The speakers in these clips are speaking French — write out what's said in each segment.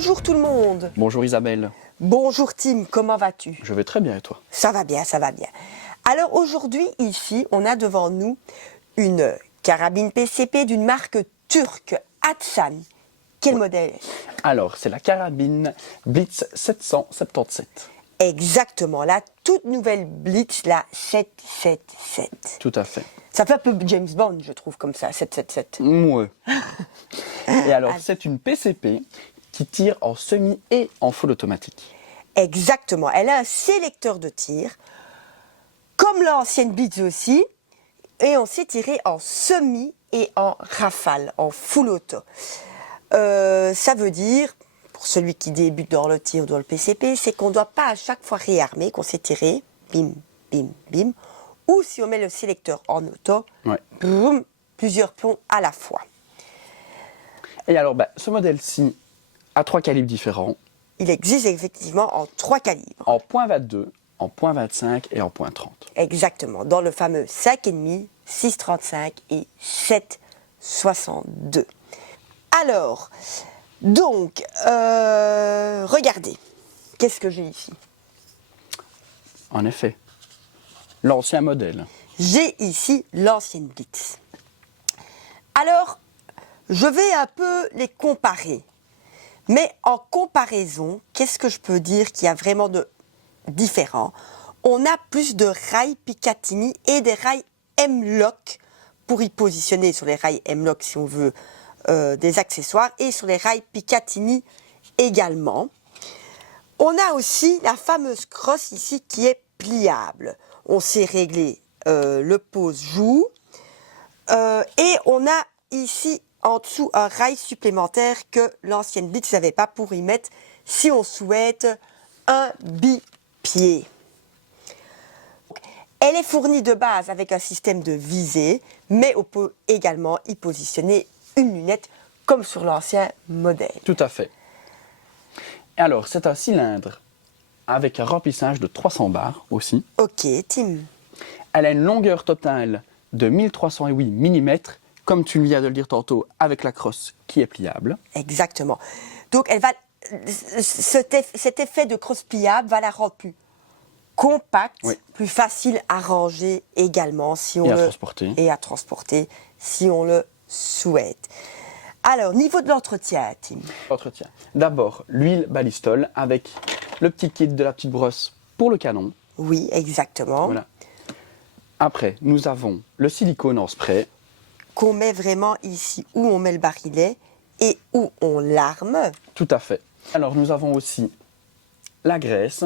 Bonjour tout le monde. Bonjour Isabelle. Bonjour Tim, comment vas-tu? Je vais très bien et toi? Ça va bien, ça va bien. Alors aujourd'hui, ici, on a devant nous une carabine PCP d'une marque turque, Hatsan. Quel modèle? Alors, c'est la carabine Blitz 777. Exactement, la toute nouvelle Blitz, la 777. Tout à fait. Ça fait un peu James Bond, je trouve, comme ça, 777. Ouais. Et alors, c'est une PCP qui tire en semi et en full automatique. Exactement, elle a un sélecteur de tir, comme l'ancienne Blitz aussi, et on sait tirer en semi et en rafale, en full auto. Ça veut dire, pour celui qui débute dans le tir ou dans le PCP, c'est qu'on ne doit pas à chaque fois réarmer, qu'on sait tirer, bim, bim, bim, ou si on met le sélecteur en auto, boum, plusieurs plombs à la fois. Et alors, ce modèle-ci a 3 calibres différents. Il existe effectivement en 3 calibres. En .22, en .25 et en .30. Exactement, dans le fameux 5,5, 6,35 et 7,62. Alors, donc, regardez, qu'est-ce que j'ai ici? En effet, l'ancien modèle. J'ai ici l'ancienne Blitz. Alors, je vais un peu les comparer. Mais en comparaison, qu'est-ce que je peux dire qu'il y a vraiment de différent? On a plus de rails Picatinny et des rails M-Lock pour y positionner sur les rails M-Lock si on veut des accessoires et sur les rails Picatinny également. On a aussi la fameuse crosse ici qui est pliable. On sait régler le pose-joue et on a ici en dessous un rail supplémentaire que l'ancienne Blitz n'avait pas pour y mettre si on souhaite un bipied. Elle est fournie de base avec un système de visée, mais on peut également y positionner une lunette comme sur l'ancien modèle. Tout à fait. Et alors, c'est un cylindre avec un remplissage de 300 bars aussi. Ok, Tim. Elle a une longueur totale de 1308 mm, comme tu viens de le dire tantôt, avec la crosse qui est pliable. Exactement. Donc, elle va, cet effet de crosse pliable va la rendre plus compacte, plus facile à ranger également si on et à transporter si on le souhaite. Alors, niveau de l'entretien, Tim. Entretien. D'abord, l'huile Balistol avec le petit kit de la petite brosse pour le canon. Oui, exactement. Voilà. Après, nous avons le silicone en spray. Qu'on met vraiment ici où on met le barillet et où on l'arme. Tout à fait. Alors, nous avons aussi la graisse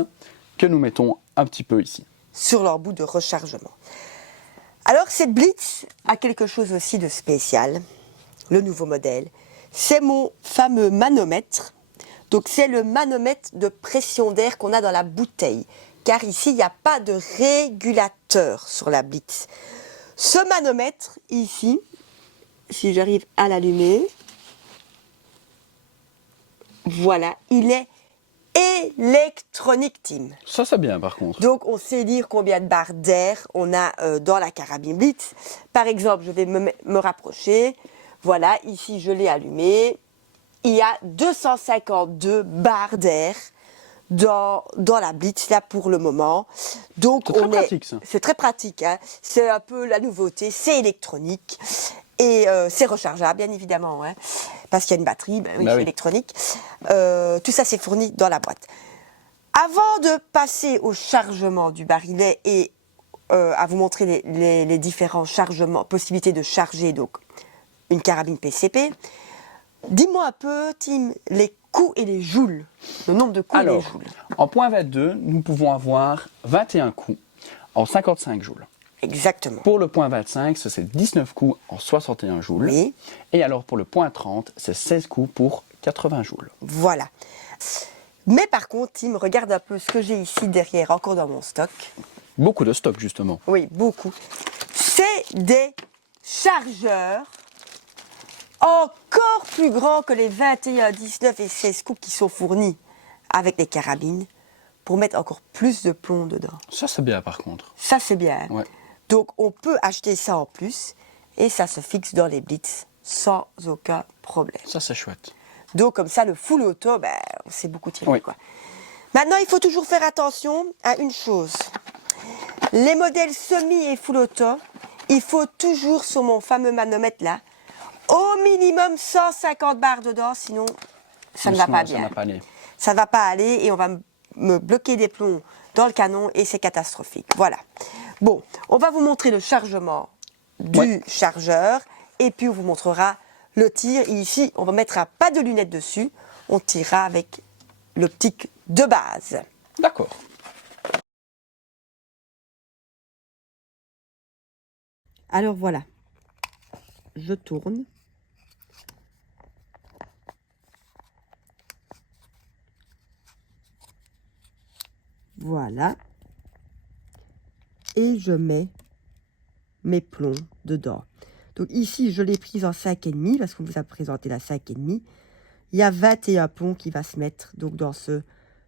que nous mettons un petit peu ici. Sur leur bout de rechargement. Alors, cette Blitz a quelque chose aussi de spécial. Le nouveau modèle. C'est mon fameux manomètre. Donc, c'est le manomètre de pression d'air qu'on a dans la bouteille. Car ici, il n'y a pas de régulateur sur la Blitz. Ce manomètre, ici, si j'arrive à l'allumer, voilà, il est électronique, Tim. Ça, c'est bien, par contre. Donc, on sait dire combien de barres d'air on a dans la carabine Blitz. Par exemple, je vais me rapprocher. Voilà, ici, je l'ai allumé. Il y a 252 barres d'air dans la Blitz, là, pour le moment. Donc, c'est très pratique, ça. C'est très pratique, hein. C'est un peu la nouveauté. C'est électronique. Et c'est rechargeable, bien évidemment, hein, parce qu'il y a une batterie, c'est électronique. Tout ça, c'est fourni dans la boîte. Avant de passer au chargement du barillet et à vous montrer les différents chargements, possibilités de charger donc une carabine PCP, dis-moi un peu, Tim, les coups et les joules, le nombre de coups et les joules. En .22, nous pouvons avoir 21 coups en 55 joules. Exactement. Pour le .25, c'est 19 coups en 61 joules. Oui. Et alors pour le .30, c'est 16 coups pour 80 joules. Voilà. Mais par contre, Tim, regarde un peu ce que j'ai ici derrière, encore dans mon stock. Beaucoup de stock, justement. Oui, beaucoup. C'est des chargeurs encore plus grands que les 21, 19 et 16 coups qui sont fournis avec les carabines pour mettre encore plus de plomb dedans. Ça, c'est bien, par contre. Ça, c'est bien. Ouais. Donc, on peut acheter ça en plus et ça se fixe dans les Blitz sans aucun problème. Ça, c'est chouette. Donc comme ça, le full auto, ben, on s'est beaucoup tiré. Oui. Quoi. Maintenant, il faut toujours faire attention à une chose. Les modèles semi et full auto, il faut toujours, sur mon fameux manomètre là, au minimum 150 bars dedans, sinon ça ne va pas bien. Ça ne va pas aller. Ça ne va pas aller et on va me bloquer des plombs dans le canon et c'est catastrophique. Voilà. Bon, on va vous montrer le chargement du chargeur et puis on vous montrera le tir. Et ici, on ne mettra pas de lunettes dessus, on tirera avec l'optique de base. D'accord. Alors voilà, je tourne. Voilà. Et je mets mes plombs dedans. Donc ici, je l'ai prise en 5,5 parce qu'on vous a présenté la 5,5. Il y a 21 plombs qui va se mettre donc dans ce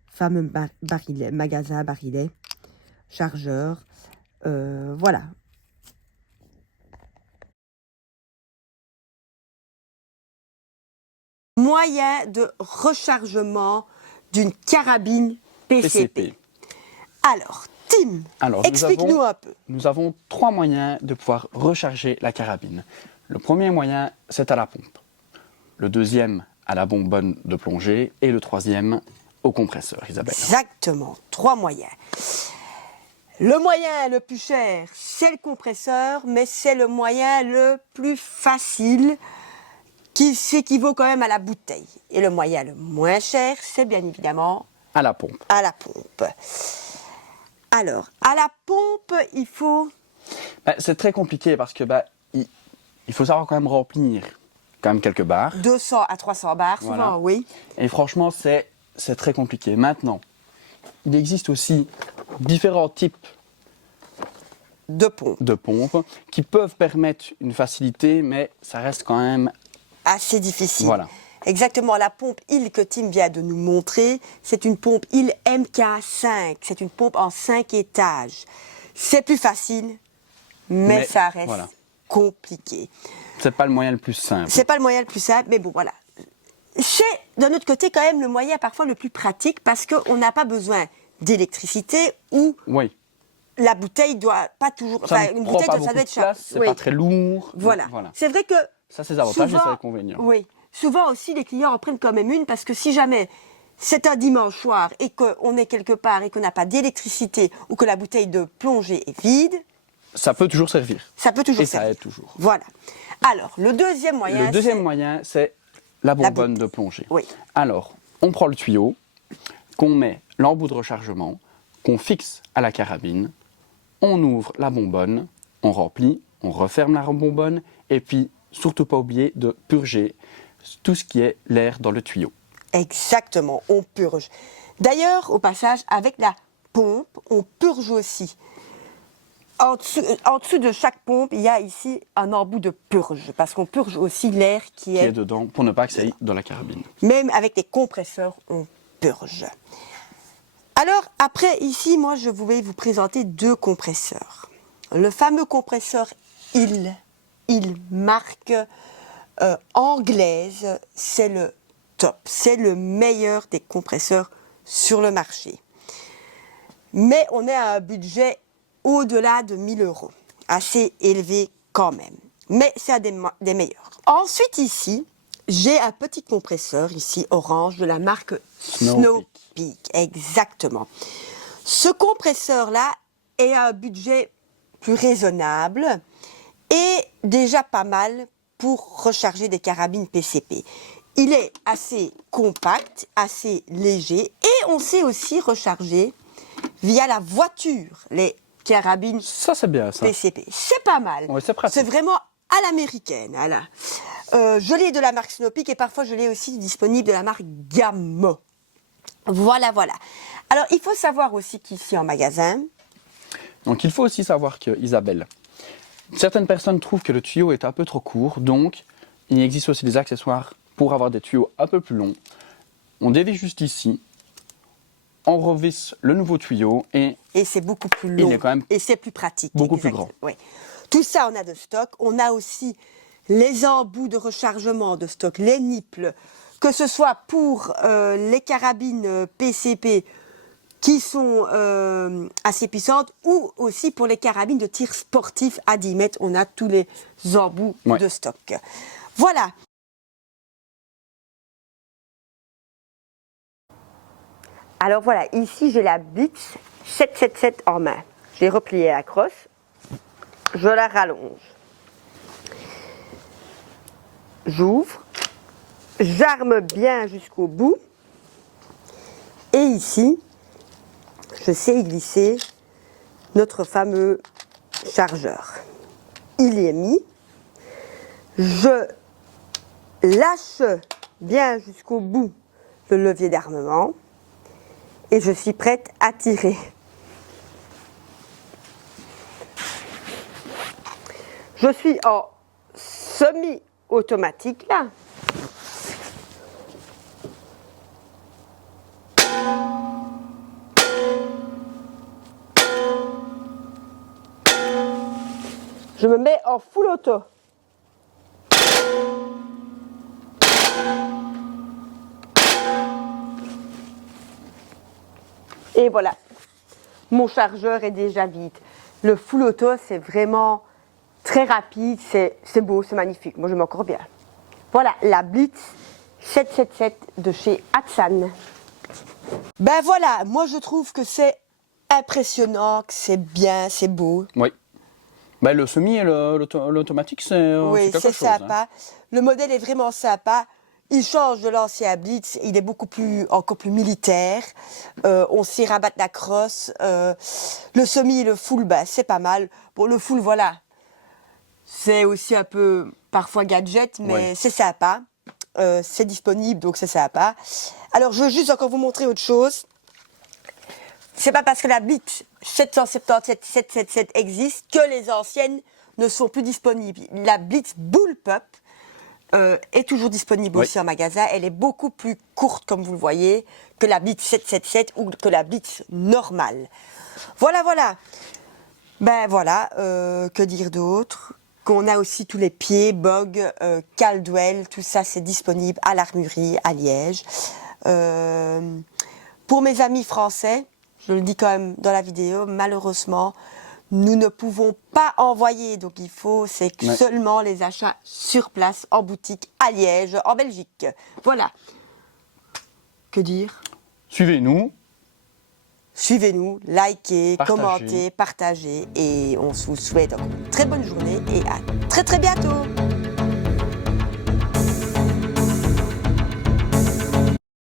fameux magasin barillet chargeur. Voilà. Moyen de rechargement d'une carabine PCP. Alors, Tim, explique-nous un peu. Nous avons 3 moyens de pouvoir recharger la carabine. Le premier moyen, c'est à la pompe. Le deuxième, à la bonbonne de plongée. Et le troisième, au compresseur, Isabelle. Exactement, 3 moyens. Le moyen le plus cher, c'est le compresseur, mais c'est le moyen le plus facile qui s'équivaut quand même à la bouteille. Et le moyen le moins cher, c'est bien évidemment à la pompe. À la pompe. Alors, à la pompe, il faut... c'est très compliqué parce que il faut savoir quand même remplir quand même quelques barres. 200 à 300 barres, souvent, voilà. Oui. Et franchement, c'est très compliqué. Maintenant, il existe aussi différents types de pompes qui peuvent permettre une facilité, mais ça reste quand même assez difficile. Voilà. Exactement, la pompe Hill que Tim vient de nous montrer, c'est une pompe Hill MK5. C'est une pompe en 5 étages. C'est plus facile, mais ça reste compliqué. C'est pas le moyen le plus simple. C'est pas le moyen le plus simple, mais bon, voilà. C'est, d'un autre côté, quand même, le moyen parfois le plus pratique parce qu'on n'a pas besoin d'électricité ou la bouteille doit pas toujours... Enfin, une bouteille, ça doit être cher. C'est pas très lourd. Voilà. C'est vrai que... Ça, c'est ses avantages et ses inconvénients. Oui. Souvent aussi, les clients en prennent quand même une parce que si jamais c'est un dimanche soir et qu'on est quelque part et qu'on n'a pas d'électricité ou que la bouteille de plongée est vide... Ça peut toujours servir. Ça peut toujours servir. Et ça aide toujours. Voilà. Alors, le deuxième moyen... Le deuxième moyen, c'est la bonbonne de plongée. Oui. Alors, on prend le tuyau, qu'on met l'embout de rechargement, qu'on fixe à la carabine, on ouvre la bonbonne, on remplit, on referme la bonbonne et puis, surtout pas oublier de purger tout ce qui est l'air dans le tuyau. Exactement, on purge. D'ailleurs, au passage, avec la pompe, on purge aussi. En dessous de chaque pompe, il y a ici un embout de purge, parce qu'on purge aussi l'air qui est dedans, pour ne pas que ça aille dans la carabine. Même avec les compresseurs, on purge. Alors, après, ici, moi, je voulais vous présenter 2 compresseurs. Le fameux compresseur Hill marque anglaise, c'est le top. C'est le meilleur des compresseurs sur le marché. Mais on est à un budget au-delà de 1 000 €. Assez élevé quand même. Mais c'est un des meilleurs. Ensuite, ici, j'ai un petit compresseur, ici, orange, de la marque Snow-Peak. Exactement. Ce compresseur-là est à un budget plus raisonnable et déjà pas mal pour recharger des carabines PCP. Il est assez compact, assez léger et on sait aussi recharger via la voiture les carabines ça, c'est bien, ça. PCP. C'est pas mal. Ouais, c'est pratique. C'est vraiment à l'américaine. Voilà. Je l'ai de la marque Snow-Peak et parfois je l'ai aussi disponible de la marque Gamma. Voilà, voilà. Alors, il faut savoir aussi qu'ici en magasin... Donc, il faut aussi savoir que, Isabelle, certaines personnes trouvent que le tuyau est un peu trop court, donc il existe aussi des accessoires pour avoir des tuyaux un peu plus longs. On dévisse juste ici, on revisse le nouveau tuyau et c'est beaucoup plus long. Il est quand même et c'est plus pratique. Beaucoup plus grand. Oui. Tout ça, on a de stock. On a aussi les embouts de rechargement de stock, les nipples que ce soit pour les carabines PCP qui sont assez puissantes ou aussi pour les carabines de tir sportif à 10 mètres. On a tous les embouts de stock. Voilà. Alors voilà, ici j'ai la Blitz 777 en main. Je l'ai repliée à la crosse, je la rallonge. J'ouvre, j'arme bien jusqu'au bout et ici, je sais y glisser notre fameux chargeur. Il y est mis, je lâche bien jusqu'au bout le levier d'armement et je suis prête à tirer. Je suis en semi-automatique là. Je me mets en full auto. Et voilà, mon chargeur est déjà vide. Le full auto, c'est vraiment très rapide, c'est beau, c'est magnifique. Moi, je m'en encore bien. Voilà, la Blitz 777 de chez Hatsan. Ben voilà, moi je trouve que c'est impressionnant, que c'est bien, c'est beau. Oui. Ben, le semi et l'automatique, c'est oui, quelque c'est chose. sympa. Hein. Le modèle est vraiment sympa. Il change de l'ancien Blitz, il est encore plus militaire. On sait rabattre la crosse. Le semi et le full, ben, c'est pas mal. Bon, le full, voilà. C'est aussi un peu parfois gadget, mais c'est sympa. C'est disponible, donc c'est sympa. Alors, je veux juste encore vous montrer autre chose. C'est pas parce que la Blitz 777 existe que les anciennes ne sont plus disponibles. La Blitz Bullpup est toujours disponible aussi en magasin. Elle est beaucoup plus courte, comme vous le voyez, que la Blitz 777 ou que la Blitz normale. Voilà, voilà. Ben voilà, que dire d'autre? Qu'on a aussi tous les pieds, Bog, Caldwell, tout ça c'est disponible à l'Armurerie, à Liège. Pour mes amis français, je le dis quand même dans la vidéo, malheureusement, nous ne pouvons pas envoyer. Donc il faut, c'est seulement les achats sur place, en boutique, à Liège, en Belgique. Voilà. Que dire? Suivez-nous. Suivez-nous, likez, commentez, partagez. Et on vous souhaite une très bonne journée et à très très bientôt.